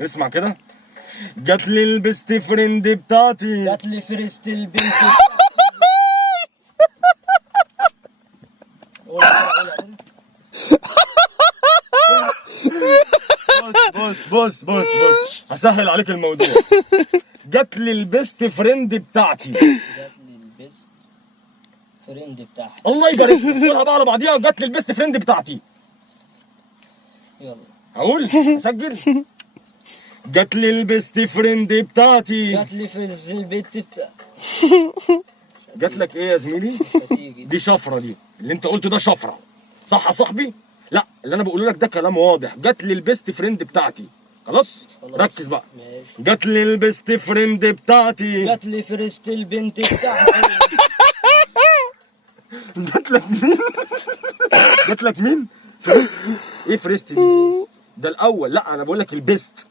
اسمع كده. جات لي البيست فريند بتاعتي. جات لي فرست البنت. بص هسهل عليك الموضوع. جات لي البيست فريند بتاعتي. جات لي البيست فريند بتاعتي. الله يبارك لك. قولها بقى على بعضيها. جات لي البيست فريند بتاعتي. يلا اقول اسجل. جات لي البيست فريند بتاعتي. جات لي فرست البنت بتاعتي. جات لك ايه يا زميلي؟ دي شفره، دي اللي انت قلته ده شفره، صح يا صاحبي؟ لا، اللي انا بقوله لك ده كلام واضح. جات لي البيست فريند بتاعتي. خلاص ركز بقى. ماشي. جات لي البيست فريند بتاعتي. جات لي فرست البنت بتاعتي. جات لك مين؟ جات لك مين؟ ايه فريست دي؟ ده الاول. لا انا بقول لك البيست.